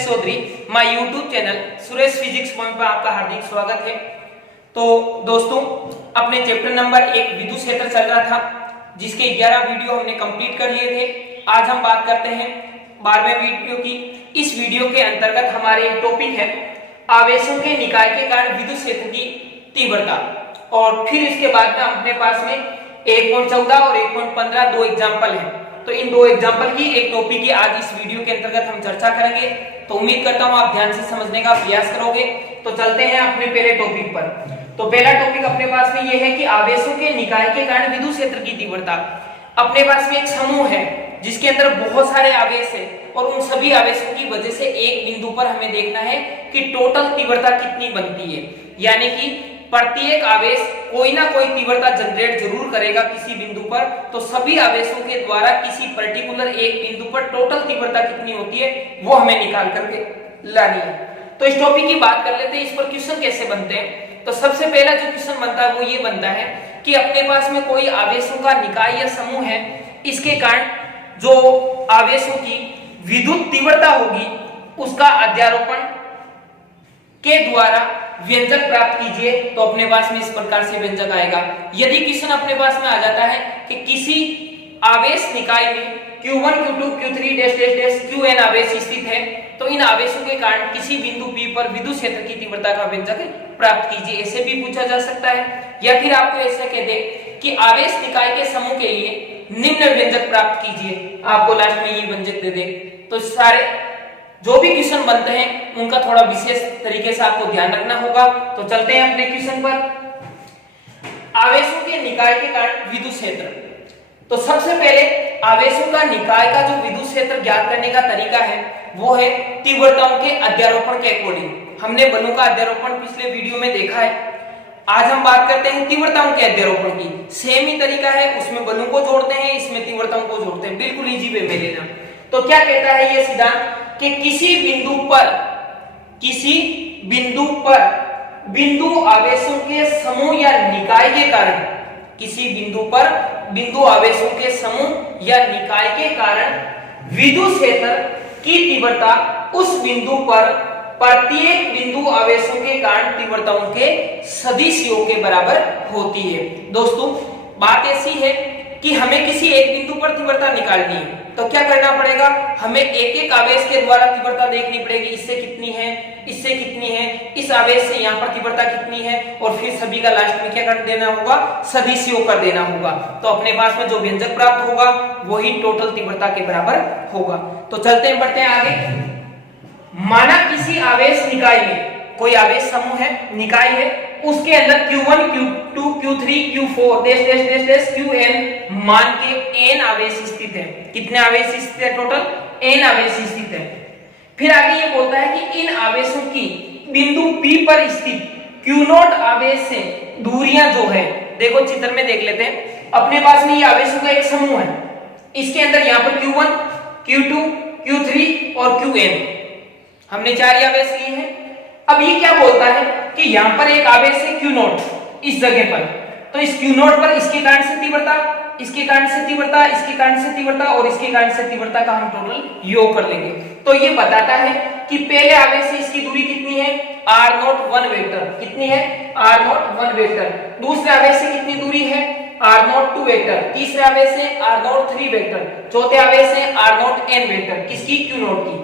Suresh Chaudhary, my YouTube channel Suresh physics point पर आपका हार्दिक स्वागत है। तो दोस्तों, अपने चैप्टर नंबर 1 विद्युत क्षेत्र चल रहा था, जिसके 11 वीडियो हमने कंप्लीट कर लिए थे। आज हम बात करते हैं 12वें वीडियो की। इस वीडियो के अंतर्गत हमारे एक टॉपिक है आवेशों के निकाय के कारण विद्युत क्षेत्र की तीव्रता, और फिर इसके बाद में अपने पास में 1.14 और 1.15 दो एग्जाम्पल है। तो इन दो एग्जाम्पल की एक टॉपिक की आज इस वीडियो के अंतर्गत हम चर्चा करेंगे। तो उम्मीद करता हूं आप ध्यान से समझने का प्रयास करोगे। तो चलते हैं अपने पहले टॉपिक पर। तो पहला टॉपिक अपने पास में यह है कि आवेशों के निकाय के कारण विद्युत क्षेत्र की तीव्रता। अपने पास में एक समूह है जिसके अंदर बहुत सारे आवेश है, और उन सभी आवेशों की वजह से एक बिंदु पर हमें देखना है कि टोटल तीव्रता कितनी बनती है। यानी कि प्रत्येक आवेश कोई ना कोई तीव्रता जनरेट जरूर करेगा किसी बिंदु पर। तो सभी आवेशों के द्वारा किसी पर्टिकुलर एक बिंदु पर टोटल तीव्रता कितनी होती है वो हमें निकाल करके लानी है। तो इस टॉपिक की बात कर लेते हैं, इस पर क्वेश्चन कैसे बनते हैं। तो सबसे पहला जो क्वेश्चन बनता है वो ये बनता है कि अपने पास में कोई आवेशों का निकाय या समूह है, इसके कारण जो आवेशों की विद्युत तीव्रता होगी उसका अध्यारोपण के द्वारा व्यंजक प्राप्त कीजिए। तो अपने पास में इस प्रकार से व्यंजक आएगा। यदि क्वेश्चन अपने पास में आ जाता है कि किसी आवेश निकाय में Q1, Q2, Q3 dash dash dash Qn आवेश स्थित है, तो इन आवेशों के कारण किसी बिंदु P पर विद्युत क्षेत्र की तीव्रता का व्यंजक प्राप्त कीजिए, ऐसे भी पूछा जा सकता है। या फिर आपको ऐसे कह दे कि आवेश निकाय के समूह के लिए निम्न व्यंजक प्राप्त कीजिए, आपको लास्ट में ये व्यंजक दे दे। तो सारे जो भी क्वेश्चन बनते हैं उनका थोड़ा विशेष तरीके से आपको ध्यान रखना होगा। तो चलते हैं अपने क्वेश्चन पर। आवेशों के निकाय के कारण विद्युत क्षेत्र। तो सबसे पहले आवेशों का निकाय का जो विद्युत क्षेत्र ज्ञात करने का तरीका है वो है तीव्रताओं के अध्यारोपण के अकॉर्डिंग। हमने बलों का अध्यारोपण पिछले वीडियो में देखा है। आज हम बात करते हैं तीव्रताओं के अध्यारोपण की। सेम ही तरीका है, उसमें बलों को जोड़ते हैं, इसमें तीव्रताओं को जोड़ते हैं। बिल्कुल इजी वे में लेना। तो क्या कहता है ये सिद्धांत कि किसी बिंदु पर बिंदु आवेशों के समूह या निकाय के कारण, किसी बिंदु पर बिंदु आवेशों के समूह या निकाय के कारण विद्युत क्षेत्र की तीव्रता उस बिंदु पर प्रत्येक बिंदु आवेशों के कारण तीव्रताओं के सदिशों के बराबर होती है। दोस्तों, बात ऐसी है कि हमें किसी एक बिंदु पर तीव्रता निकालनी है, तो क्या करना पड़ेगा, हमें एक एक आवेश के द्वारा तीव्रता देखनी पड़ेगी। इससे कितनी है, इससे कितनी है, इस आवेश से यहाँ पर तीव्रता कितनी है, और फिर सभी का लास्ट में क्या कर देना होगा, सदिशों कर देना होगा। तो अपने पास में जो व्यंजक प्राप्त होगा वही टोटल तीव्रता के बराबर होगा। तो चलते हैं, बढ़ते हैं आगे। माना किसी आवेश निकाय में कोई आवेश समूह है, निकाय है, उसके अंदर Q1, Q2, Q3, Q4 dash dash dash dash Qn मान के n आवेश स्थित है। कितने आवेश स्थित है, टोटल n आवेश स्थित है। फिर आगे ये बोलता है कि इन आवेशों की बिंदु P पर स्थित Q0 आवेश से दूरियां जो है, देखो चित्र में देख लेते हैं। अपने पास में ये आवेशों का एक समूह है, इसके अंदर यहाँ पर Q1, Q2, Q3 और Qn, हमने 4 आवेश लिए हैं। अब ये क्या बोलता है कि यहाँ पर एक आवेश है Q0 इस जगह पर, तो इस Q0 पर इसके कारण से तीव्रता, इसके कारण से तीव्रता, इसके कारण से तीव्रता और इसके कारण से तीव्रता का हम टोटल योग कर लेंगे। तो ये बताता है कि पहले आवेश से इसकी दूरी कितनी है, r0 1 वेक्टर। कितनी है, r0 1 वेक्टर। दूसरे आवेश से कितनी दूरी है, r0 2 वेक्टर। तीसरे आवेश से r0 3 वेक्टर। चौथे आवेश से r0 n वेक्टर। किसकी, Q0 की।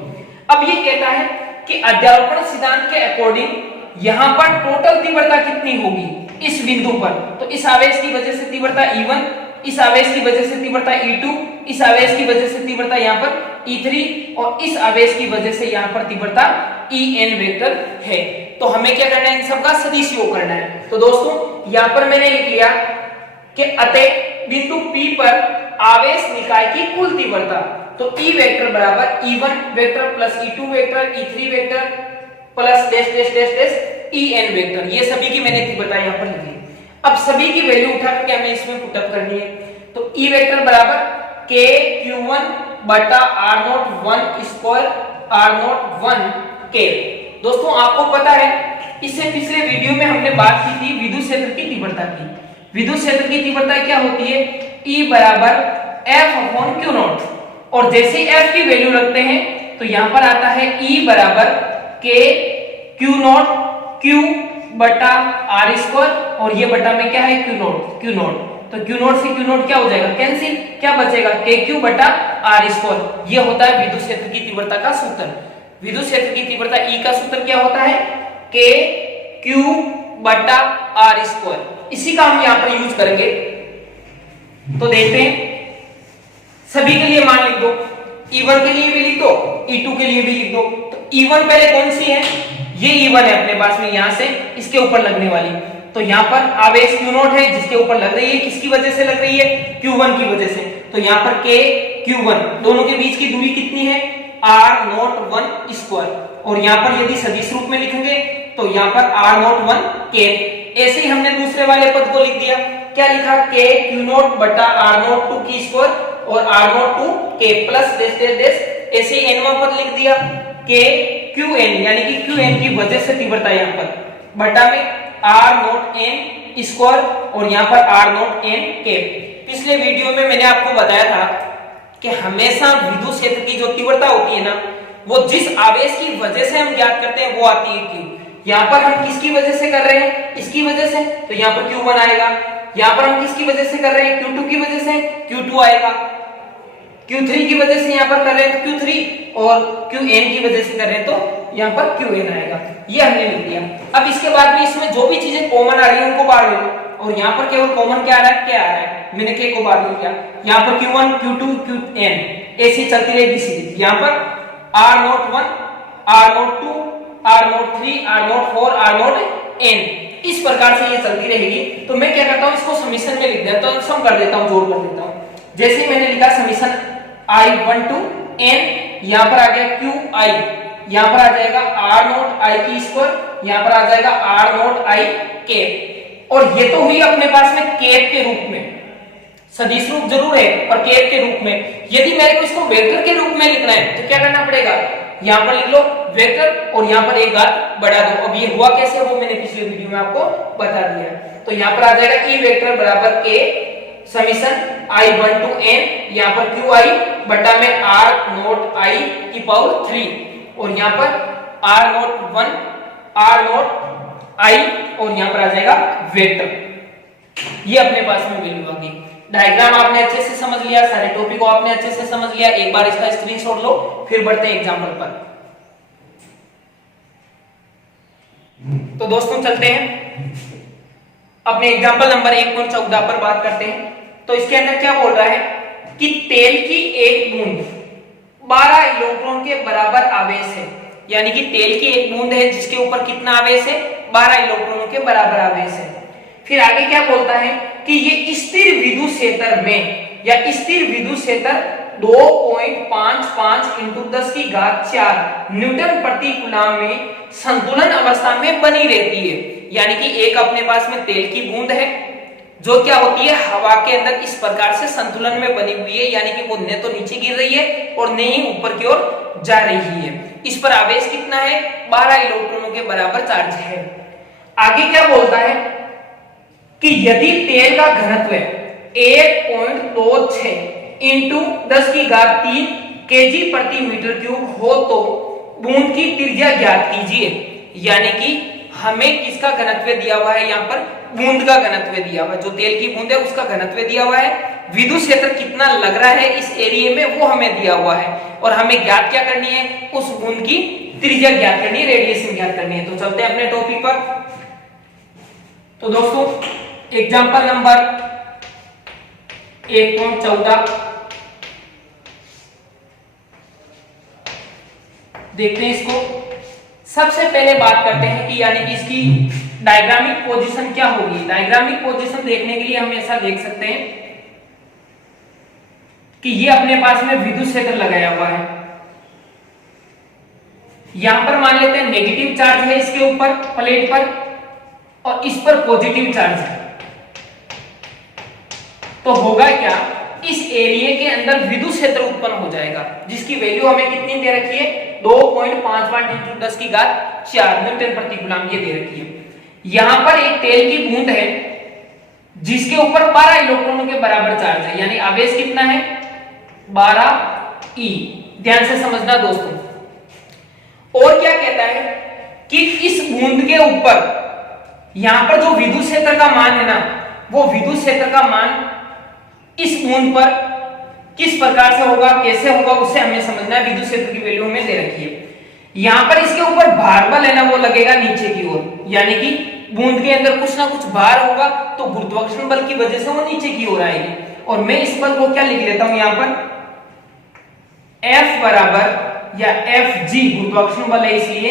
अब ये कहता है कि अध्यारोपण सिद्धांत के अकॉर्डिंग यहाँ पर टोटल तीव्रता कितनी होगी इस बिंदु पर। तो इस आवेश की वजह से तीव्रता E1, इस आवेश की वजह से तीव्रता E2, इस आवेश की वजह से तीव्रता यहाँ पर E3 और इस आवेश की वजह से यहाँ पर तीव्रता En वेक्टर है। तो हमें क्या करना है, इन सबका सदिश योग करना है। तो दोस्तों, यहाँ पर मैंने लिख लिया कि अतः बिंदु P पर आवेश निकाय की कुल तीव्रता, तो E वेक्टर बराबर E1 vector plus E2 vector, E3 vector plus dash dash dash dash En vector. ये सभी की मैंने तीव्रता यहाँ पर लिखी। अब सभी की वैल्यू उठा करके हमें इसमें पुटअप करनी है। तो E वेक्टर बराबर K Q1 बटा R0 1 स्क्वायर R0 1 K। दोस्तों, आपको पता है इससे पिछले वीडियो में हमने बात की थी विद्युत क्षेत्र की तीव्रता की। विद्युत क्षेत्र की तीव्रता क्या होती है, E बराबर F अपॉन Q0। और जैसे F की वैल्यू रखते हैं तो यहां पर आता है E बराबर K Q नॉट Q बटा R स्क्वायर, और ये बटा में क्या है Q नॉट, तो Q नॉट से Q नॉट क्या हो जाएगा, कैंसिल, क्या बचेगा KQ बटा R स्क्वायर। ये होता है विद्युत क्षेत्र की तीव्रता का सूत्र। विद्युत क्षेत्र की तीव्रता E का सूत्र क्या होता है, KQ बटा R स्क्वायर। इसी का हम यहां पर यूज करेंगे। तो देखते हैं, सभी के लिए मान लिख दो, E1 के लिए भी लिख दो, E2 के लिए भी लिख दो। तो E1 पहले कौन सी है, ये E1 है अपने पास में, यहां से इसके ऊपर लगने वाली। तो यहां पर आवेश Q नॉट है जिसके ऊपर लग रही है, किसकी वजह से लग रही है, Q1 की वजह से। तो यहां पर K Q1 दोनों के बीच की दूरी कितनी है, R नॉट 1 स्क्वायर, और यहां पर यदि सदिश रूप में लिखेंगे तो यहां पर R नॉट 1 K। ऐसे ही हमने दूसरे वाले पद को लिख दिया, क्या लिखा, K Q नॉट बटा R नॉट 2 की स्क्वायर और R not 2 K plus dash dash dash. ऐसे ही nवां पद लिख दिया, K QN यानी कि QN की वजह से तीव्रता यहां पर बटा में R नॉट N स्क्वायर और यहां पर R नॉट N K। पिछले वीडियो में मैंने आपको बताया था कि हमेशा विद्युत क्षेत्र की जो तीव्रता होती है ना, वो जिस आवेश की वजह से हम ज्ञात करते हैं वो आती है Q। यहाँ पर हम किसकी वजह से कर रहे हैं, इसकी वजह से, तो यहाँ पर Q1 आएगा। यहाँ पर हम किसकी वजह से कर रहे हैं, Q2 की वजह से, Q2 आएगा। Q3 की वजह से यहाँ पर कर रहे हैं तो Q3, और Qn की वजह से कर रहे हैं तो यहाँ पर Qn आएगा। ये हमने लिख दिया। अब इसके बाद में इसमें जो भी चीजें कॉमन आ रही है उनको बाहर ले लो, और यहाँ पर केवल कॉमन क्या आ रहा है, क्या आ रहा है, मैंने K को बाहर ले लिया। यहाँ पर Q1 Q2 Qn ऐसी चलती रहेगी सीरीज। यहाँ पर R not 1 R not 2 R not 3 R not 4 R not N, इस प्रकार से ये चलती रहेगी। तो मैं क्या करता हूँ, इसको समीशन में लिख देता हूँ, सम कर देता हूँ, जोड़ कर देता हूँ। जैसे ही मैंने लिखा समीशन I1 to N, यहाँ पर आ गया QI, यहाँ पर आ जाएगा R नॉट I की स्क्वायर, यहाँ पर आ जाएगा R नॉट I K। और ये तो हुई अपने पास में कैप के रूप में, सदिश रूप जरूर है और कैप के रूप में। यदि मेरे को इसको वेक्टर के रूप में लिखना है तो क्या करना पड़ेगा, यहाँ पर लिख लो वेक्टर और यहाँ पर एक घात बढ़ा दो। अब ये हुआ कैसे, वो मैंने पिछले वीडियो में आपको बता दिया। तो यहाँ पर आ जाएगा E वेक्टर बराबर K summation I1 to N, यहाँ पर QI बटा में R नॉट I की पावर 3, और यहाँ पर R not 1 R not I, और यहाँ पर आ जाएगा वेक्टर। ये अपने पास में वैल्यू आ गई। डायग्राम आपने अच्छे से समझ लिया, सारे टॉपिक को आपने अच्छे से समझ लिया। एक बार इसका स्क्रीनशॉट लो, फिर बढ़ते हैं एग्जांपल पर। तो दोस्तों चलते हैं अपने एग्जांपल नंबर 1.14 पर बात करते हैं। तो इसके अंदर क्या बोल रहा है कि तेल की एक बूंद 12 इलेक्ट्रॉन के बराबर आवेश है, यानी कि तेल की एक बूंद है जिसके ऊपर कितना आवेश है, 12 इलेक्ट्रॉनों के बराबर आवेश है। फिर आगे क्या बोलता है कि ये स्थिर विद्युत क्षेत्र में या स्थिर विद्युत क्षेत्र 2.55 × 10⁴ न्यूटन प्रति कूलम में संतुलन अवस्था में बनी रहती है। यानी कि एक अपने पास में तेल की बूंद है जो क्या होती है, हवा के अंदर इस प्रकार से संतुलन में बनी हुई है, यानी कि वो न तो नीचे गिर रही है और न ही ऊपर की ओर जा रही है। इस पर आवेश कितना है, 12 इलेक्ट्रॉनों के बराबर चार्ज है। आगे क्या बोलता है कि यदि तेल का घनत्व 1.26 × 10⁻³ kg प्रति मीटर क्यूब हो तो बूंद की त्रिज्या ज्ञात कीजिए। यानी कि हमें किसका घनत्व दिया हुआ है, यहाँ पर बूंद का घनत्व दिया हुआ है, जो तेल की बूंद है उसका घनत्व दिया हुआ है। विद्युत क्षेत्र कितना लग रहा है इस एरिया में वो हमें दिया हुआ है, और हमें ज्ञात क्या करनी है, उस बूंद की त्रिज्या ज्ञात करनी है, रेडिएशन ज्ञात करनी है। तो चलते हैं अपने टॉपिक पर। तो दोस्तों एग्जांपल नंबर 1.14 देखते हैं इसको। सबसे पहले बात करते हैं कि यानी कि इसकी डायग्रामिक पोजीशन क्या होगी। डायग्रामिक पोजीशन देखने के लिए हम ऐसा देख सकते हैं कि ये अपने पास में विद्युत क्षेत्र लगाया हुआ है। यहां पर मान लेते हैं नेगेटिव चार्ज है इसके ऊपर प्लेट पर, और इस पर पॉजिटिव चार्ज है। तो होगा क्या, इस एरिया के अंदर विद्युत क्षेत्र उत्पन्न हो जाएगा जिसकी वैल्यू हमें कितनी दे रखी है, 2.55 × 10⁴ न्यूटन प्रति कूलम ये दे रखी है। यहां पर एक तेल की बूंद है जिसके ऊपर 12 इलेक्ट्रॉनों के बराबर चार्ज है, यानी आवेश कितना है 12 E। ध्यान से समझना दोस्तों, और क्या कहता है कि इस बूंद के ऊपर यहां पर जो विद्युत क्षेत्र का मान है ना, वो विद्युत क्षेत्र का मान इस बूंद पर किस प्रकार से होगा, कैसे होगा, उसे हमें समझना है। विद्युत क्षेत्र की वैल्यू हमें दे रखी है। यहां पर इसके ऊपर भार बल है ना, वो लगेगा नीचे की ओर, यानी कि बूंद के अंदर कुछ ना कुछ भार होगा, तो गुरुत्वाकर्षण बल की वजह से वो नीचे की ओर आएगी। और मैं इस बल को क्या लिख लेता हूं यहां पर, F बराबर या Fg गुरुत्वाकर्षण बल है, इसलिए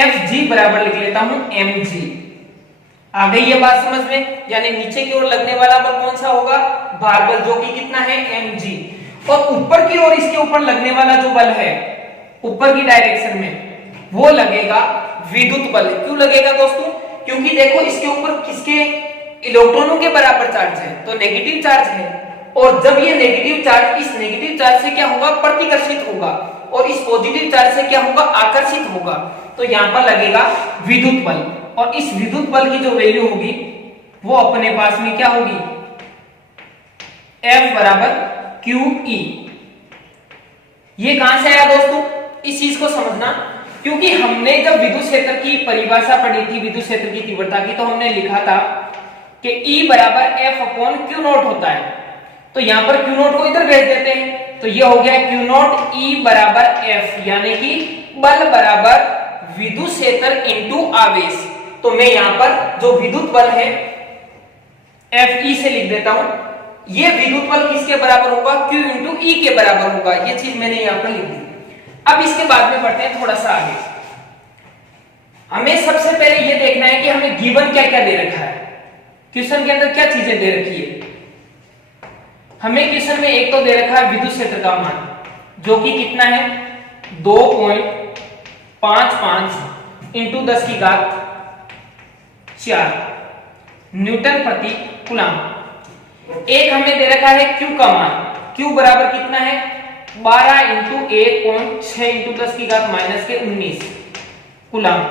Fg बराबर लिख लेता हूं mg। आ गई ये बात समझ में, यानी नीचे की ओर लगने वाला बल कौन सा होगा, भार बल, जो कि कितना है mg। और ऊपर की ओर इसके ऊपर लगने वाला जो बल है ऊपर की डायरेक्शन में, वो लगेगा विद्युत बल। क्यों लगेगा दोस्तों, क्योंकि देखो इसके ऊपर किसके इलेक्ट्रॉनों के बराबर चार्ज है, तो नेगेटिव चार्ज है। और जब ये नेगेटिव चार्ज इस नेगेटिव चार्ज से क्या होगा, प्रतिकर्षित होगा, और इस पॉजिटिव चार्ज से क्या होगा, आकर्षित होगा। तो यहां पर लगेगा विद्युत बल, और इस विद्युत बल की जो वैल्यू होगी वो अपने पास में क्या होगी, F बराबर QE। ये कहां से आया दोस्तों, इस चीज को समझना, क्योंकि हमने जब विद्युत क्षेत्र की परिभाषा पढ़ी थी, विद्युत क्षेत्र की तीव्रता की, तो हमने लिखा था कि E बराबर F अपॉन Q नॉट होता है। तो यहां पर Q नॉट को इधर भेज देते हैं, तो ये हो गया Q नॉट E बराबर F, यानी कि बल बराबर विद्युत क्षेत्र इंटू आवेश। तो मैं यहां पर जो विद्युत बल है Fe से लिख देता हूं, ये विद्युत बल किसके बराबर होगा, Q इंटू E के बराबर होगा। ये चीज मैंने यहां पर लिख दी। अब इसके बाद में बढ़ते हैं थोड़ा सा आगे। हमें सबसे पहले ये देखना है कि हमें गिवन क्या क्या दे रखा है, क्वेश्चन के अंदर क्या चीजें दे रखी है। हमें क्वेश्चन में एक तो दे रखा है विद्युत क्षेत्र का मान, जो कि कितना है 2.55 इंटू 10 की घात 4 न्यूटन प्रति कूलम। एक हमें दे रखा है Q का मान, Q बराबर कितना है 12 इंटू 1.6 इंटू 10 की घात माइनस के 19 कूलम।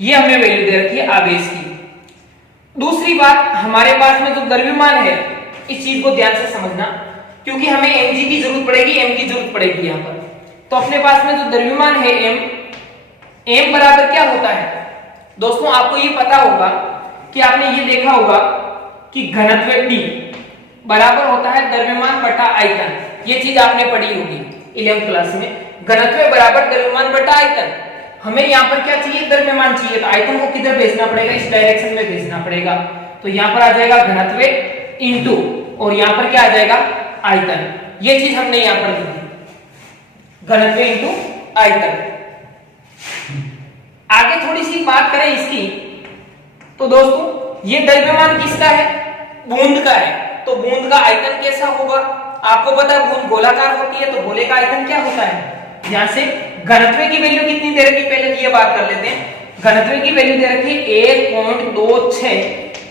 ये हमें वैल्यू दे रखी है आवेश की। दूसरी बात, हमारे पास में जो द्रव्यमान है, इस चीज को ध्यान से समझना, क्योंकि हमें mg की जरूरत पड़ेगी, m की जरूरत पड़ेगी यहां पर। तो अपने पास में जो द्रव्यमान है m बराबर क्या होता है दोस्तों, आपको ये पता होगा कि आपने ये देखा होगा कि घनत्व D बराबर होता है द्रव्यमान बटा आयतन। ये चीज आपने पढ़ी होगी 11वीं क्लास में, घनत्व बराबर द्रव्यमान बटा आयतन। हमें यहाँ पर क्या चाहिए, द्रव्यमान चाहिए, तो आयतन को किधर भेजना पड़ेगा, इस डायरेक्शन में भेजना पड़ेगा। तो यहाँ पर आ जाएगा घनत्व इंटू, और यहाँ पर क्या आ जाएगा आयतन। ये चीज हमने यहाँ पर लिखी, घनत्व इंटू आयतन। आगे थोड़ी सी बात करें इसकी, तो दोस्तों ये द्रव्यमान किसका है, बूंद का है। तो बूंद का आयतन कैसा होगा, आपको पता है बूंद गोलाकार होती है, तो गोले का आयतन क्या होता है। यहां से घनत्व की वैल्यू कितनी दे रखी, पहले ये बात कर लेते हैं। घनत्व की वैल्यू दे रखी 1.26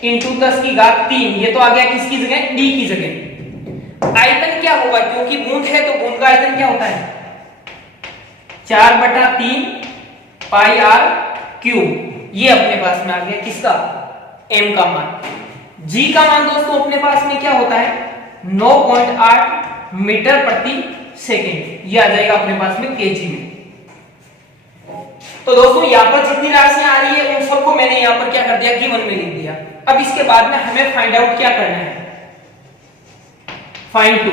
इंटू 10 की घात 3। ये तो आ गया किसकी जगह, D की जगह। आयतन क्या होगा, क्योंकि बूंद है तो बूंद का आयतन क्या होता है 4/3 पाई r क्यूब। ये अपने पास में आ गया किसका, m का मान। G का मान दोस्तों अपने पास में क्या होता है 9.8 मीटर प्रति सेकेंड। ये आ जाएगा अपने पास में kg में। तो दोस्तों यहाँ पर जितनी राशियां आ रही है उन सबको मैंने यहाँ पर क्या कर दिया, गिवन में लिख दिया। अब इसके बाद में हमें फाइंड आउट क्या करना है, फाइंड टू,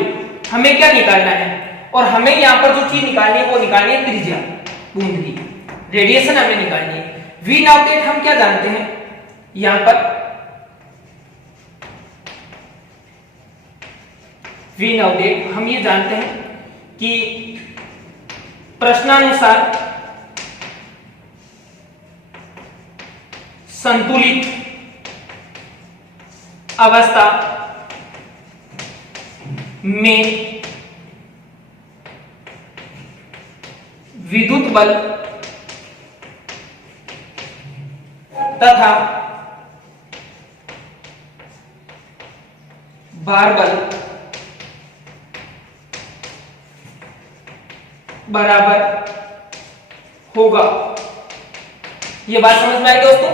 हमें क्या निकालना है। और हमें यहाँ पर जो चीज निकालनी है वो निकालनी है त्रिज्या बूंद की, रेडिएशन हमें निकालनी है। V नॉट डेट हम क्या जानते हैं, यहां पर V नॉट डेट हम ये जानते हैं कि प्रश्नानुसार संतुलित अवस्था में विद्युत बल तथा भार बल बराबर होगा। ये बात समझ में आई दोस्तों,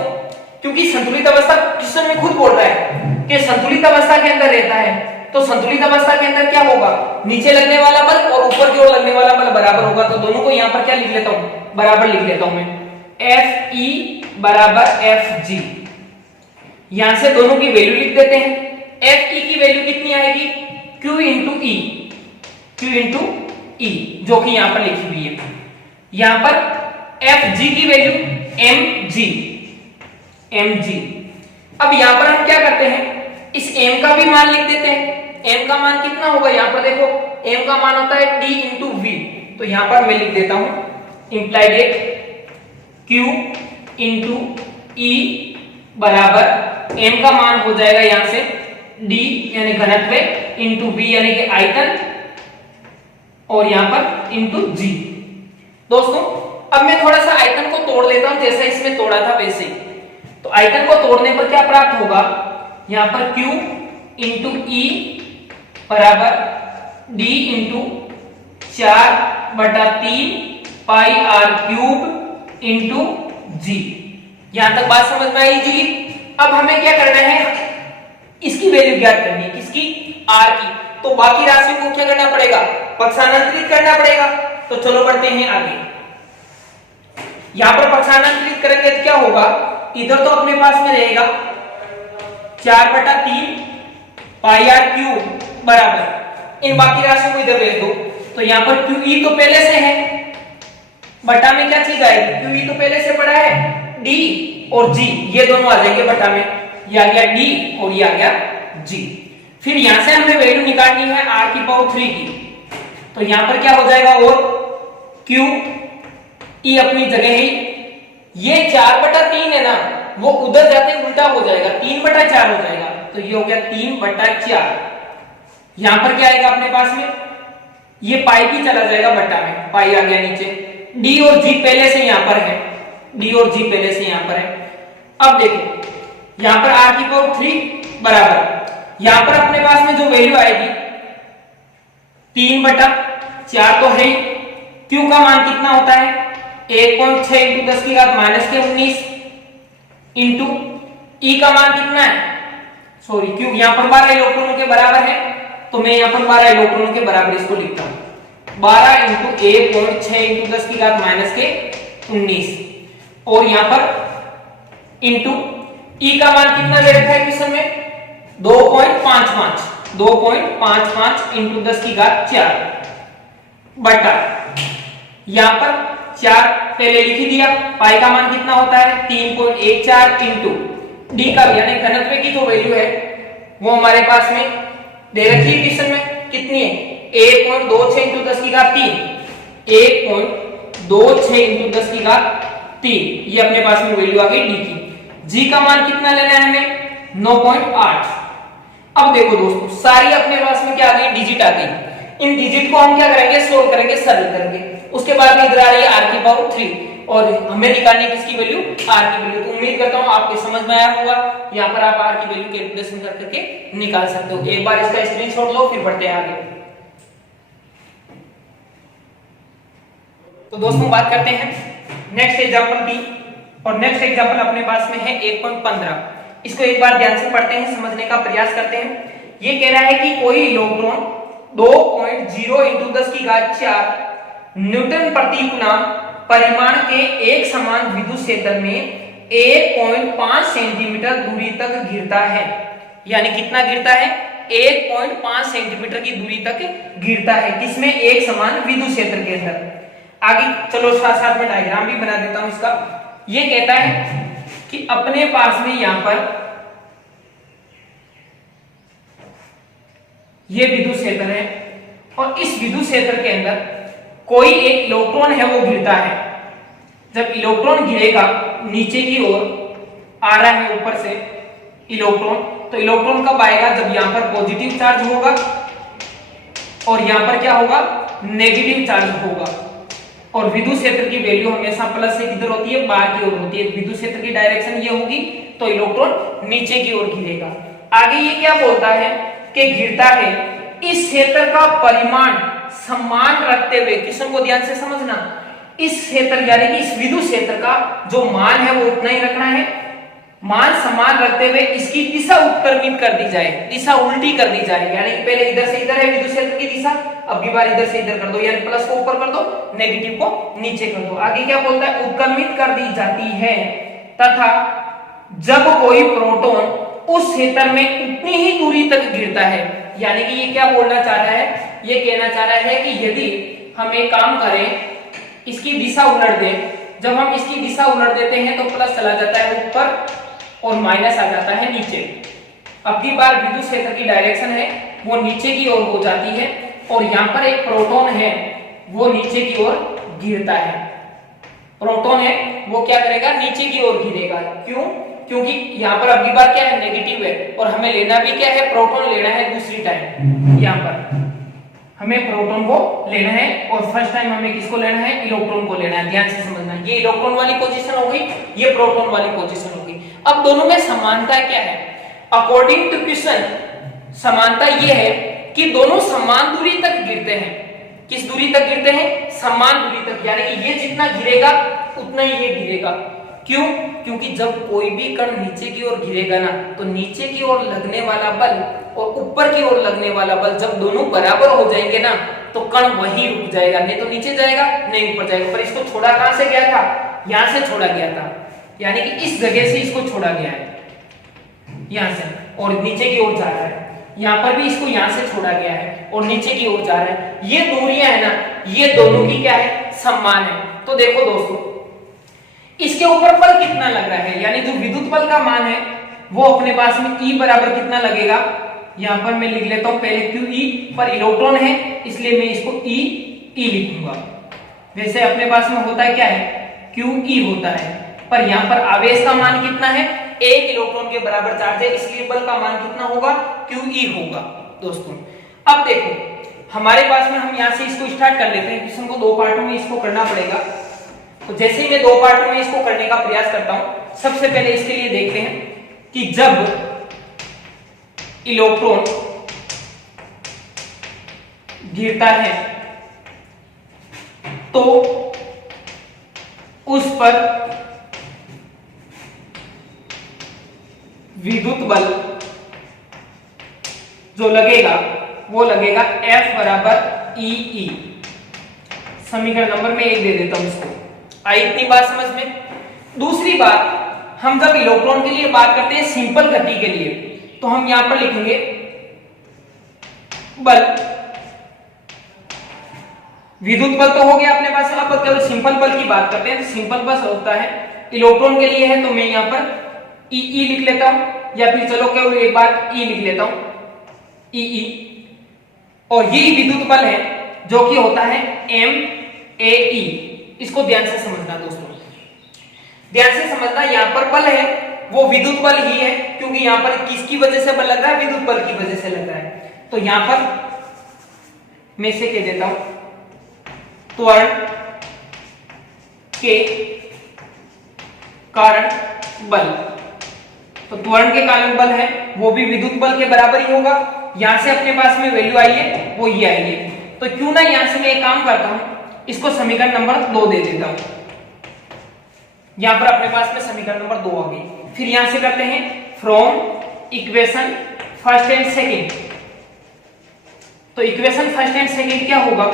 क्योंकि संतुलित अवस्था क्वेश्चन में खुद बोल रहा है कि संतुलित अवस्था के अंदर रहता है तो संतुलित अवस्था के अंदर क्या होगा, नीचे लगने वाला बल और ऊपर की ओर लगने वाला बल बराबर होगा। तो दोनों को यहाँ पर क्या लिख लेता हूं, बराबर लिख लेता हूं मैं, Fe बराबर Fg। यहां से दोनों की वैल्यू लिख देते हैं। Fe की वैल्यू कितनी आएगी, Q इंटू ई, Q इंटू ई, जो कि यहां पर लिखी हुई है। यहां पर Fg की वैल्यू mg। अब यहां पर हम क्या करते हैं, इस m का भी मान लिख देते हैं। m का मान कितना होगा, यहां पर देखो m का मान होता है d इंटू वी। तो यहां पर मैं लिख देता हूं इंप्लाइड q इंटू ई बराबर m का मान हो जाएगा यहां से d यानी घनत्व इंटू v यानी कि आयतन और यहां पर इंटू g। दोस्तों अब मैं थोड़ा सा आयतन को तोड़ लेता हूं, जैसा इसमें तोड़ा था वैसे ही। तो आयतन को तोड़ने पर क्या प्राप्त होगा, यहां पर q इंटू ई बराबर d into 4/3 pi R cube into G. यहां तक बात समझ में आई इजीली। अब हमें क्या करना है, इसकी वैल्यू ज्ञात करनी है, किसकी, r की। तो बाकी राशि को क्या करना पड़ेगा, पक्षांतरित करना पड़ेगा। तो चलो बढ़ते हैं आगे। यहां पर पक्षांतरित करेंगे तो क्या होगा, इधर तो अपने पास में रहेगा 4/3 पाई आर क्यूब बराबर, इन बाकी राशियों को इधर भेज दो। तो यहां पर QE तो पहले से है, बटा में क्या चीज आएगी, QE तो पहले से पड़ा है, D और G ये दोनों आ जाएंगे बटा में, ये आ गया D और ये आ गया G। फिर यहां से हमें वैल्यू निकालनी है r की पावर 3 की। तो यहां पर क्या हो जाएगा, और QE अपनी जगह ही, ये 4/3 है ना, वो उधर जाते उल्टा हो जाएगा, 3/4 हो जाएगा। तो ये हो गया 3/4। यहां पर क्या आएगा अपने पास में, ये पाई भी चला जाएगा बटा में, पाई आ गया नीचे। D और G पहले से यहां पर है, D और G पहले से यहां पर है। अब देखो यहां पर r की पावर 3 बराबर, यहां पर अपने पास में जो वैल्यू आएगी 3/4 तो है ही। Q का मान कितना होता है, 1.6 इंटू 10 की घात माइनस के 19 इंटू E का मान कितना है, सॉरी Q यहां पर 12 इलेक्ट्रॉनों के बराबर है, तो मैं यहां पर 12 इलेक्ट्रॉनों के बराबर इसको लिखता हूं, 12 इंटू 1.6 इंटू 10 की घात माइनस के 19 और यहां पर इंटू E का मान कितना दे रखा है क्वेश्चन में, 2.55 इंटू 10 की घात 4 बटा, यहां पर 4 पहले लिख ही दिया। पाई का मान कितना होता है 3.14 इंटू डी का यानी घनत्व की जो वैल्यू है वो हमारे पास में दे रखी है क्वेश्चन में, कितनी है 1.26 इंटू 10 की घात 3, 1.26 इंटू 10 की घात 3, ये अपने पास में वैल्यू आ गई डी की। जी का मान कितना लेना है हमें 9.8। अब देखो दोस्तों सारी अपने पास में क्या आ गई, डिजिट आ गई। इन डिजिट को हम क्या करेंगे, सोल्व करेंगे, सरल करेंगे। उसके बाद में इधर आ रही है r की पावर 3 और हमें निकालनी है किसकी वैल्यू, r की वैल्यू। तो उम्मीद करता हूं आपके समझ में आया होगा, यहां पर आप r की वैल्यू कैलकुलेशन कर करके निकाल सकते हो। एक बार इसका स्क्रीनशॉट लो फिर बढ़ते हैं आगे। तो दोस्तों बात करते हैं नेक्स्ट एग्जांपल की, और नेक्स्ट एग्जांपल अपने पास में है 1.15। इसको एक बार ध्यान से पढ़ते हैं, समझने का प्रयास करते हैं। ये कह रहा है कि कोई इलेक्ट्रॉन 2.0 इंटू 10 की घात 4 न्यूटन प्रति कूलम परिमाण के एक समान विद्युत क्षेत्र में 1.5 सेंटीमीटर दूरी तक गिरता है। यानी कितना गिरता है, 1.5 सेंटीमीटर की दूरी तक गिरता है, किसमें, एक समान विद्युत क्षेत्र के अंदर। आगे चलो साथ साथ में डायग्राम भी बना देता हूं इसका। ये कहता है कि अपने पास में यहां पर ये विद्युत क्षेत्र है और इस विद्युत क्षेत्र के अंदर कोई एक इलेक्ट्रॉन है वो गिरता है। जब इलेक्ट्रॉन गिरेगा नीचे की ओर आ रहा है ऊपर से इलेक्ट्रॉन, तो इलेक्ट्रॉन कब आएगा, जब यहां पर पॉजिटिव चार्ज होगा और यहां पर क्या होगा, नेगेटिव चार्ज होगा। और विद्युत क्षेत्र की वैल्यू हमेशा प्लस से किधर होती है, बाहर की ओर होती है। विद्युत क्षेत्र की डायरेक्शन ये होगी तो इलेक्ट्रॉन नीचे की ओर गिरेगा। आगे ये क्या बोलता है कि गिरता है, इस क्षेत्र का परिमाण समान रखते हुए, क्वेश्चन को ध्यान से समझना, इस क्षेत्र यानी कि इस विद्युत क्षेत्र का जो मान है वो उतना ही रखना है मान समान रखते हुए इसकी दिशा उत्क्रमित कर दी जाए, दिशा उल्टी कर दी जाए, यानी कि पहले इधर से इधर है विद्युत क्षेत्र की दिशा, अब की बार इधर से इधर कर दो, यानी प्लस को ऊपर कर दो, नेगेटिव को नीचे कर दो। आगे क्या बोलता है, उत्क्रमित कर दी जाती है तथा जब कोई प्रोटॉन उस क्षेत्र में उतनी ही दूरी तक गिरता है, यानी कि ये क्या बोलना चाह रहा है, ये कहना चाह रहा है कि यदि हम एक काम करें, इसकी दिशा उलट दें, जब हम इसकी दिशा उलट देते हैं तो प्लस चला जाता है ऊपर और माइनस आ जाता है नीचे। अब की बार विद्युत क्षेत्र की डायरेक्शन है वो नीचे की ओर हो जाती है और यहाँ पर एक प्रोटॉन है वो नीचे की ओर गिरता है। प्रोटॉन है वो क्या करेगा, नीचे की ओर गिरेगा। क्यों? क्योंकि यहाँ पर अब की बार क्या है, नेगेटिव है और हमें लेना भी क्या है, प्रोटॉन लेना है दूसरी टाइम। यहाँ पर हमें प्रोटॉन को लेना है और फर्स्ट टाइम हमें किसको लेना है, इलेक्ट्रॉन को लेना है। ध्यान से समझना, ये इलेक्ट्रॉन वाली पोजीशन हो गई, ये प्रोटॉन वाली पोजीशन हो गई। अब दोनों में समानता क्या है, अकॉर्डिंग टू क्वेश्चन समानता ये है कि दोनों समान दूरी तक गिरते हैं। किस दूरी तक गिरते हैं, समान दूरी तक, यानी कि ये जितना गिरेगा उतना ही ये गिरेगा। क्यों? क्योंकि जब कोई भी कण नीचे की ओर गिरेगा ना, तो नीचे की ओर लगने वाला बल और ऊपर की ओर लगने वाला बल जब दोनों बराबर हो जाएंगे ना, तो कण वहीं रुक जाएगा, नहीं तो नीचे जाएगा नहीं ऊपर जाएगा। पर इसको छोड़ा कहां से गया था, यहां से छोड़ा गया था, यानी कि इस जगह से इसको छोड़ा गया है यहां से, और नीचे की ओर जा रहा है। यहां पर भी इसको यहां से छोड़ा गया है और नीचे की ओर जा रहा है। ये दूरियां है ना, ये दोनों की क्या है, समान है। तो देखो दोस्तों, इसके ऊपर बल कितना लग रहा है, यानी जो विद्युत बल का मान है वो अपने पास में E बराबर कितना लगेगा, यहां पर मैं लिख लेता हूं पहले QE, पर इलेक्ट्रॉन है इसलिए मैं इसको E लिखूंगा। वैसे अपने पास में होता है क्या है, QE होता है, पर यहां पर आवेश का मान कितना है, 1 इलेक्ट्रॉन के बराबर चार्ज है, इसलिए बल का मान कितना होगा, QE होगा। दोस्तों अब देखो हमारे पास में, हम यहां से इसको स्टार्ट कर लेते हैं, क्वेश्चन को 2 पार्टों में इसको करना पड़ेगा। तो जैसे ही मैं 2 पार्टों में इसको करने का प्रयास करता हूं, सबसे पहले इसके लिए देखते हैं कि जब इलेक्ट्रॉन गिरता है तो उस पर विद्युत बल जो लगेगा वो लगेगा F बराबर EE। समीकरण नंबर में 1 दे देता हूं इसको। आई इतनी बात समझ में। दूसरी बात, हम जब इलेक्ट्रॉन के लिए बात करते हैं सिंपल गति के लिए, तो हम यहां पर लिखेंगे बल, विद्युत बल तो हो गया अपने पास। अब केवल सिंपल बल की बात करते हैं। सिंपल बल होता है इलेक्ट्रॉन के लिए है, तो मैं यहां पर EE लिख लेता हूं, या फिर चलो केवल एक बार E लिख लेता हूं, EE। और ये विद्युत बल है जो कि होता है MAE। इसको ध्यान से समझना दोस्तों, ध्यान से समझना। यहां पर बल है वो विद्युत बल ही है, क्योंकि यहां पर किसकी वजह से बल लग रहा है, विद्युत बल की वजह से लग रहा है। तो यहां पर मैं इसे कह देता हूं त्वरण के कारण बल। तो त्वरण के कारण बल है वो भी विद्युत बल के बराबर ही होगा। यहां से अपने पास में वैल्यू आई है वो ये आई है। तो क्यों ना यहां से मैं एक काम करता हूं, इसको समीकरण नंबर 2 दे देता हूं। यहां पर अपने पास में समीकरण नंबर 2 आ गई। फिर यहां से करते हैं from equation first and second. तो इक्वेशन फर्स्ट एंड सेकंड क्या होगा,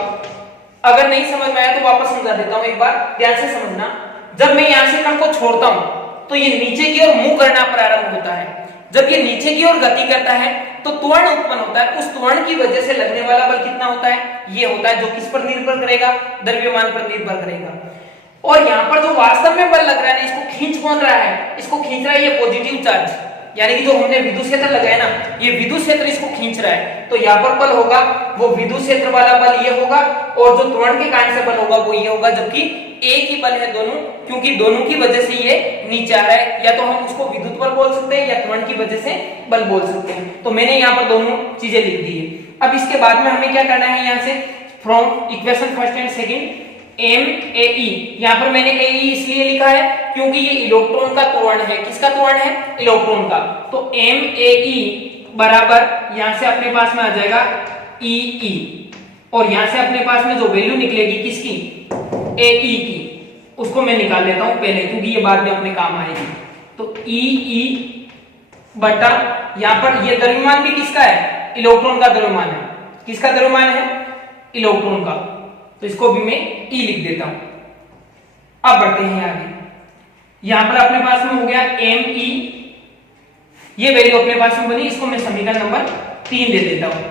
अगर नहीं समझ में आया तो वापस समझा देता हूं एक बार, ध्यान से समझना। जब मैं यहां से कण को छोड़ता हूं तो ये नीचे की ओर मूव करना प्रारंभ होता है। जब ये नीचे की ओर गति करता है तो त्वरण उत्पन्न होता है। उस त्वरण की वजह से लगने वाला बल कितना होता है, ये होता है, जो किस पर निर्भर करेगा, द्रव्यमान पर निर्भर करेगा। और यहाँ पर जो वास्तव में बल लग रहा है ना, इसको खींच कौन रहा है, इसको खींच रहा है ये पॉजिटिव चार्ज, यानी कि जो हमने विद्युत क्षेत्र लगाया ना, ये विद्युत क्षेत्र इसको खींच रहा है। तो यहाँ पर बल होगा वो विद्युत क्षेत्र वाला बल ये होगा, और जो त्वरण के कारण से बल होगा वो ये होगा, जबकि एक ही बल है दोनों, क्योंकि दोनों की वजह से ये नीचे आ रहा है। या तो हम उसको विद्युत बल बोल सकते हैं या त्वरण की वजह से बल बोल सकते हैं। तो मैंने यहाँ पर दोनों चीजें लिख दी है। अब इसके बाद में हमें क्या करना है, यहाँ से from equation first and second MAE, यहाँ पर मैंने AE इसलिए लिखा है क्योंकि ये इलेक्ट्रॉन का त्वरण है। किसका त्वरण है, इलेक्ट्रॉन का। तो MAE बराबर यहाँ से अपने पास में आ जाएगा EE, और यहाँ से अपने पास में जो वैल्यू निकलेगी किसकी, AE की, उसको मैं निकाल लेता हूं पहले, क्योंकि ये बाद में अपने काम आएगी। तो ई बटा यहां पर ये द्रव्यमान भी किसका है, इलेक्ट्रॉन का द्रव्यमान है। किसका द्रव्यमान है, इलेक्ट्रॉन का, तो इसको भी मैं ई लिख देता हूं। अब बढ़ते हैं आगे, यहां पर अपने पास में हो गया एम ई, ये वैल्यू अपने पास में बनी, इसको मैं समीकरण नंबर 3 दे देता हूं।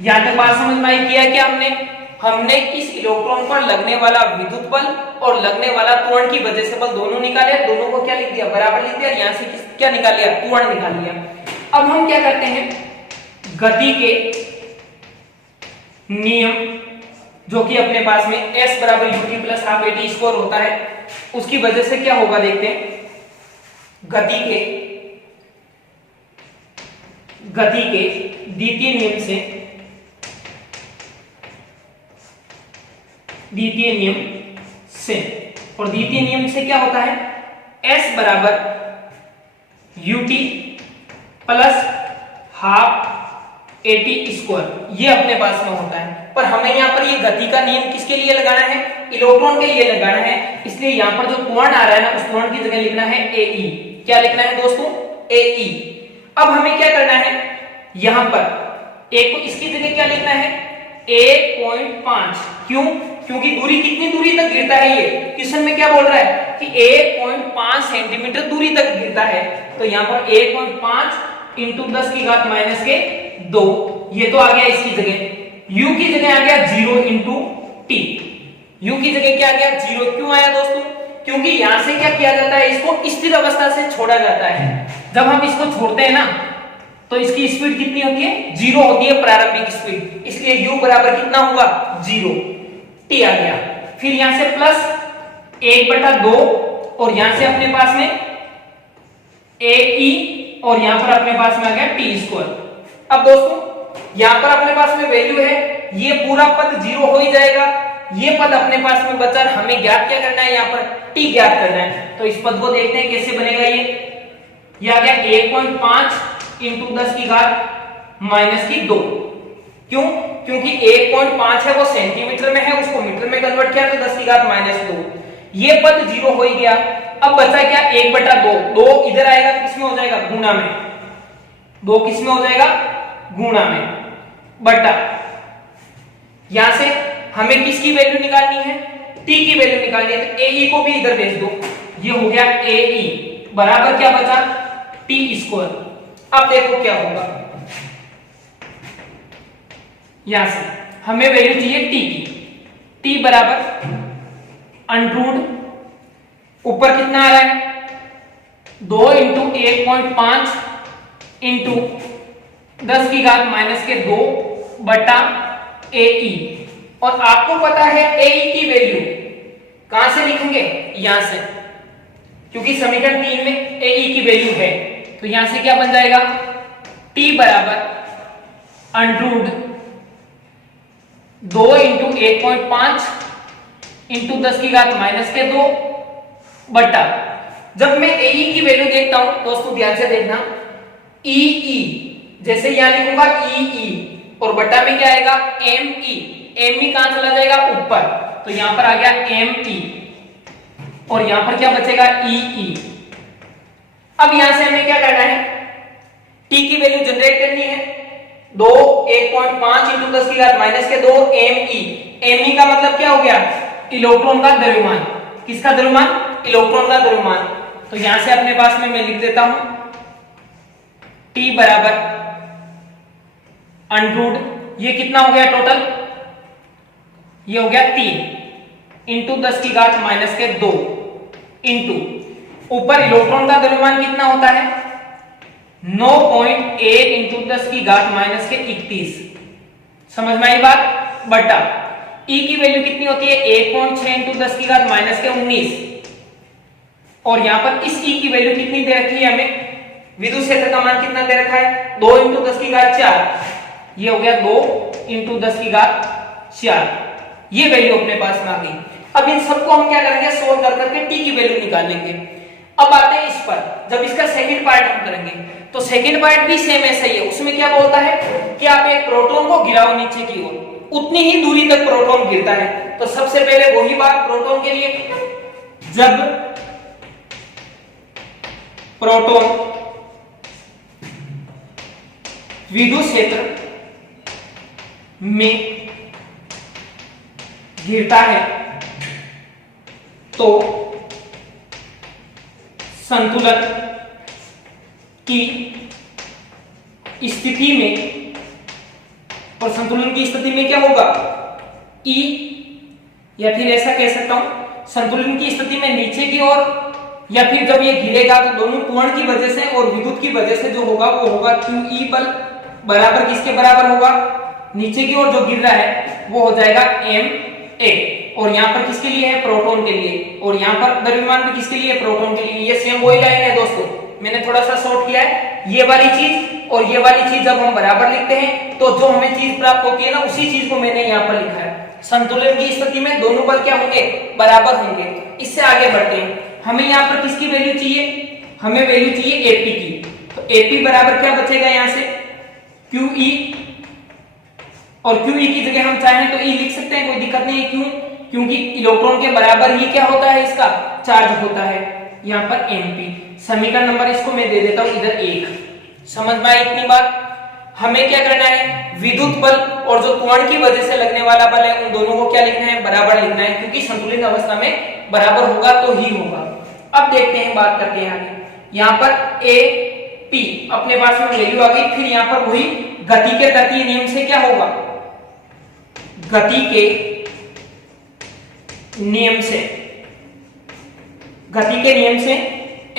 यहां तक बात समझ में आई? किया क्या हमने इस इलेक्ट्रॉन पर लगने वाला विद्युत बल और लगने वाला त्वरण की वजह से बल दोनों निकाले, दोनों को क्या लिख दिया, बराबर लिख दिया, यहां से क्या निकाल लिया, त्वरण निकाल लिया। अब हम क्या करते हैं, गति के नियम जो कि अपने पास में S बराबर ut plus half AT square होता है, उसकी वजह से क्या होगा देखते हैं। गति के द्वितीय नियम से और द्वितीय नियम से क्या होता है, S बराबर ut plus half AT square, ये अपने पास में होता है। पर हमें यहाँ पर ये गति का नियम किसके लिए लगाना है, इलेक्ट्रॉन के लिए लगाना है, इसलिए यहाँ पर जो त्वरण आ रहा है ना, उस त्वरण की जगह लिखना है AE। क्या लिखना है दोस्तों, AE। अब हमें क्या करना है, यहां पर एक इसकी जगह क्या लिखना है, 1.5। क्यों, क्योंकि दूरी कितनी दूरी तक गिरता है, ये क्वेश्चन में क्या बोल रहा है कि 1.5 सेंटीमीटर दूरी तक गिरता है, तो यहां पर 1.5 इंटू 10 की घात माइनस के 2, ये तो आ गया इसकी जगह। u की जगह आ गया 0 इंटू टी, u की जगह क्या आ गया 0। क्यों आया दोस्तों, क्योंकि यहां से क्या किया जाता है, इसको स्थिर अवस्था से छोड़ा जाता है। जब हम इसको छोड़ते हैं ना, तो इसकी स्पीड कितनी होती है, 0 होती है प्रारंभिक स्पीड, इसलिए u बराबर कितना होगा 0, t आ गया। फिर यहां से प्लस 1/2 और यहां से अपने पास में AE और यहां पर अपने पास में आ गया टी स्क्वायर। अब दोस्तों यहां पर अपने पास में वैल्यू है, ये पूरा पद 0 हो ही जाएगा, ये पद अपने पास में बचा, हमें ज्ञात क्या करना है, यहाँ पर t ज्ञात करना है। तो इस पद को देखते हैं कैसे बनेगा, ये आ गया 1.5 इंटू 10 की घात माइनस की 2। क्यों, क्योंकि 1.5 है वो सेंटीमीटर में है, उसको मीटर में कन्वर्ट किया तो 10 की घात माइनस 2, ये पद 0 हो ही गया। अब बचा क्या 1/2, 2 इधर आएगा तो किसमें हो जाएगा, गुणा में, 2 किसमें हो जाएगा, गुणा में, बटा यहां से हमें किसकी वैल्यू निकालनी है, t की वैल्यू निकालनी है, तो AE को भी इधर भेज दो, ये हो गया AE बराबर क्या बचा, t स्क्वायर। अब देखो क्या होगा, यहां से हमें वैल्यू चाहिए t की, t बराबर अंडरूट ऊपर कितना आ रहा है 2 इंटू 1.5 इंटू 10 की घात माइनस के 2 बटा AE। और आपको पता है AE की वैल्यू कहां से लिखेंगे, यहां से, क्योंकि समीकरण 3 में AE की वैल्यू है, तो यहां से क्या बन जाएगा, T बराबर अंडरूट 2 इंटू 1.5 इंटू 10 की घात माइनस के 2 बटा, जब मैं AE की वैल्यू देखता हूं दोस्तों ध्यान से देखना, EE जैसे यहां लिखूंगा EE और बटा में क्या आएगा ME, ME कहां चला जाएगा ऊपर, तो यहां पर आ गया ME और यहां पर क्या बचेगा EE। अब यहां से हमें क्या करना है, T की वैल्यू जनरेट करनी है, 2 1.5 इंटू 10 की घात माइनस के 2 ME का मतलब क्या हो गया, इलेक्ट्रॉन का द्रव्यमान। किसका द्रव्यमान, इलेक्ट्रॉन का द्रव्यमान। तो यहां से अपने पास में मैं लिख देता हूं T बराबर अंडरूट, ये कितना हो गया टोटल, ये हो गया 3 इंटू 10 की घात माइनस के 2 इंटू ऊपर इलेक्ट्रॉन का द्रव्यमान कितना होता है 9.1 इंटू 10 की घात माइनस के 31, समझ में आई बात, बटा E की वैल्यू कितनी होती है 1.6 इंटू 10 की घात माइनस के 19, और यहां पर इस E की वैल्यू कितनी दे रखी है हमें, विद्युत क्षेत्र का मान कितना दे रखा है 2 इंटू 10 की घात 4, ये हो गया 2 इंटू 10 की घात 4, ये वैल्यू अपने पास में आ गई। अब इन सबको हम क्या करेंगे, सोल्व कर करके T की वैल्यू निकाल लेंगे। अब आते हैं इस पर, जब इसका सेकंड पार्ट हम करेंगे तो सेकंड पार्ट भी सेम ऐसा ही है, उसमें क्या बोलता है कि आप एक प्रोटॉन को गिराओ नीचे की ओर, उतनी ही दूरी तक प्रोटॉन गिरता है। तो सबसे पहले वही बात प्रोटॉन के लिए, जब प्रोटॉन विद्युत क्षेत्र में गिरता है तो संतुलन की स्थिति में, और संतुलन की स्थिति में क्या होगा, E, या फिर ऐसा कह सकता हूं संतुलन की स्थिति में नीचे की ओर, या फिर जब ये गिरेगा तो दोनों त्वरण की वजह से और विद्युत की वजह से जो होगा वो होगा QE बल बराबर किसके बराबर होगा, नीचे की ओर जो गिर रहा है वो हो जाएगा MA, और यहाँ पर किसके लिए है, प्रोटॉन के लिए, और यहाँ पर द्रव्यमान भी किसके लिए, प्रोटॉन के लिए। ये सेम वही लाइन है दोस्तों, मैंने थोड़ा सा शॉर्ट किया है। ये वाली चीज और ये वाली चीज जब हम बराबर लिखते हैं तो जो हमें चीज प्राप्त होती है ना, उसी चीज को मैंने यहाँ पर लिखा है। संतुलन की स्थिति में दोनों बल क्या होंगे, बराबर होंगे। इससे आगे बढ़ते हैं, हमें यहाँ पर किसकी वैल्यू चाहिए, हमें वैल्यू चाहिए AP की। तो AP बराबर क्या बचेगा यहाँ से, QE, और QE की जगह हम चाहें तो E लिख सकते हैं, कोई दिक्कत नहीं है। क्यों, क्योंकि इलेक्ट्रॉन के बराबर ही क्या होता है, इसका चार्ज होता है। यहाँ पर MP, समीकरण नंबर इसको मैं दे देता हूं इधर 1। समझ में आई इतनी बात। हमें क्या करना है, विद्युत बल और जो त्वरण की वजह से लगने वाला बल है उन दोनों को क्या लिखना है, बराबर लिखना है, क्योंकि संतुलित अवस्था में बराबर होगा तो ही होगा। अब देखते हैं, बात करते हैं आगे। यहाँ पर AP अपने पास में वैल्यू आ गई। फिर यहाँ पर वही गति के तृतीय नियम से क्या होगा, गति के नियम से, गति के नियम से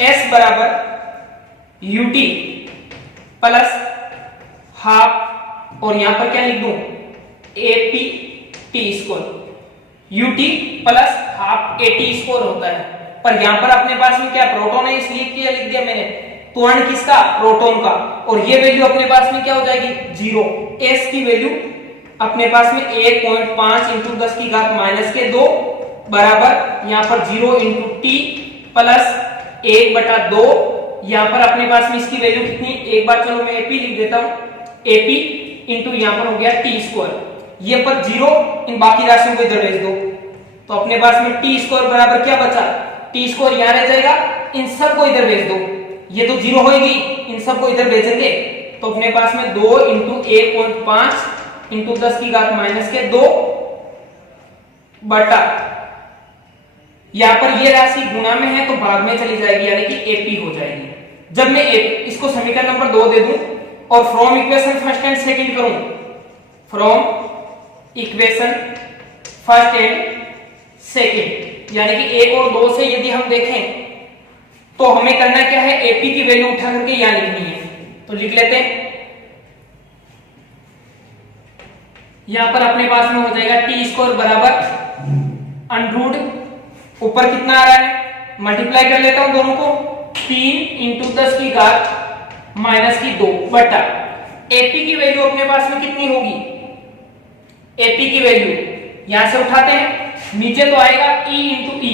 S बराबर UT प्लस हाफ, और यहां पर क्या लिख दूं, AP T square. UT plus half AT square होता है, पर यहां पर अपने पास में क्या प्रोटॉन है, इसलिए क्या लिख दिया मैंने, त्वरण किसका, प्रोटॉन का, और ये वैल्यू अपने पास में क्या हो जाएगी, 0। S की वैल्यू अपने पास में 1.5 इंटू 10 की घात माइनस के 2 बराबर यहाँ पर 0 इंटू T प्लस 1/2। यहाँ पर अपने पास में इसकी वैल्यू कितनी, एक बार चलो मैं AP लिख देता हूँ, AP इंटू यहाँ पर हो गया T स्क्वायर। ये पर 0, इन बाकी राशियों को इधर भेज दो, तो अपने पास में T स्क्वायर बराबर क्या बचा, T स्क्वायर यहाँ रह जाएगा, इन सब को इधर भेज दो, ये तो 0 होगी, इन सब को इधर भेजेंगे तो अपने पास में 2 इंटू 1.5 इंटू 10 की घात माइनस के 2 बटा, यहां पर ये राशि गुणा में है तो भाग में चली जाएगी, यानी कि AP हो जाएगी। जब मैं इसको समीकरण नंबर 2 दे दूं और from equation first and second करूं, from equation first and second, यानी कि 1 और 2 से यदि हम देखें तो हमें करना क्या है, AP की वैल्यू उठा करके यहां लिखनी है, तो लिख लेते हैं। यहां पर अपने पास में हो जाएगा T स्क्वायर बराबर अंडरूट, ऊपर कितना आ रहा है, मल्टीप्लाई कर लेता हूं दोनों को, 3 इंटू 10 की घात माइनस की 2 बटा AP की वैल्यू अपने पास में कितनी होगी, AP की वैल्यू यहां से उठाते हैं, नीचे तो आएगा E इंटू E,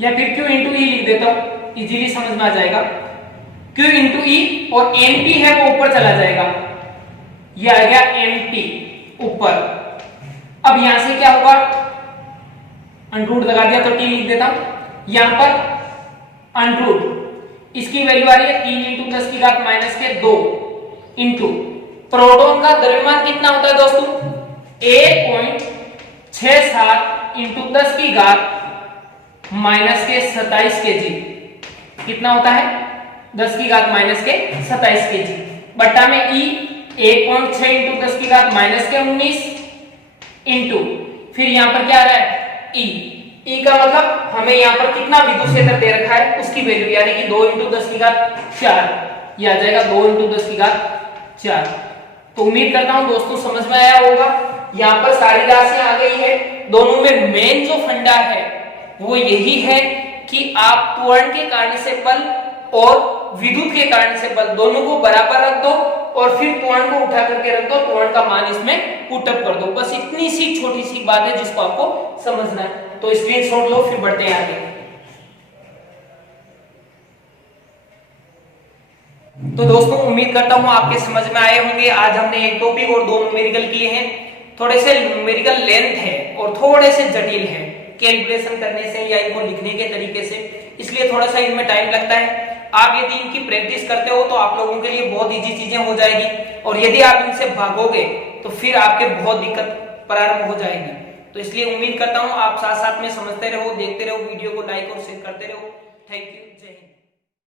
या फिर Q इंटू E लिख देता हूं, इजीली समझ में आ जाएगा। Q इंटू E और MP है वो ऊपर चला जाएगा, ये आ गया MP ऊपर। अब यहां से क्या होगा, अंडरूट लगा दिया तो T लिख देता हूं, यहां पर अंडरूट इसकी वैल्यू आ रही है 3 इंटू 10 की घात माइनस के 2 इंटू प्रोटॉन का द्रव्यमान कितना होता है दोस्तों, 1.67 इंटू 10 की घात माइनस के 27 केजी, कितना होता है, 10 की घात माइनस के 27 केजी, बट्टा में E 1.6 इंटू 10 की घात माइनस के 19 इंटू, फिर यहां पर क्या आ रहा है E का मतलब हमें यहाँ पर कितना विद्युत क्षेत्र दे रखा है उसकी वैल्यू, यानी कि 2 इंटू 10 की घात 4, ये आ जाएगा 2 इंटू 10 की घात 4। तो उम्मीद करता हूं दोस्तों समझ में आया होगा। यहाँ पर सारी राशियां आ गई है। दोनों में मेन जो फंडा है वो यही है कि आप त्वरण के कारण से बल और विद्युत के कारण से बल दोनों को बराबर रख दो और फिर त्वरण को उठा करके रख दो, त्वरण का मान इसमें पुटअप कर दो। बस इतनी सी छोटी सी बात है जिसको आपको समझना है। तो स्क्रीनशॉट लो, फिर बढ़ते हैं आगे। तो दोस्तों उम्मीद करता हूं आपके समझ में आए होंगे। आज हमने एक टॉपिक और 2 न्यूमेरिकल किए हैं। थोड़े से न्यूमेरिकल लेंथ है और थोड़े से जटिल है कैलकुलेशन करने से या इनको लिखने के तरीके से, इसलिए इसलिए थोड़ा सा इनमें टाइम लगता है। आप यदि इनकी प्रैक्टिस करते हो तो आप लोगों के लिए बहुत इजी चीजें हो जाएगी, और यदि आप इनसे भागोगे तो फिर आपके बहुत दिक्कत प्रारंभ हो जाएगी। तो इसलिए उम्मीद करता हूं आप साथ साथ में समझते रहो, देखते रहो, वीडियो को लाइक और शेयर करते रहो। थैंक यू, जय हिंद।